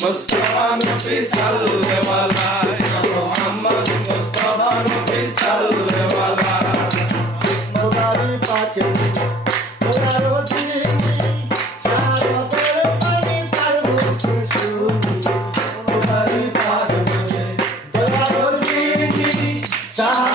Mustafa Nabi Sallallahu Alaihi Wasallam Stop.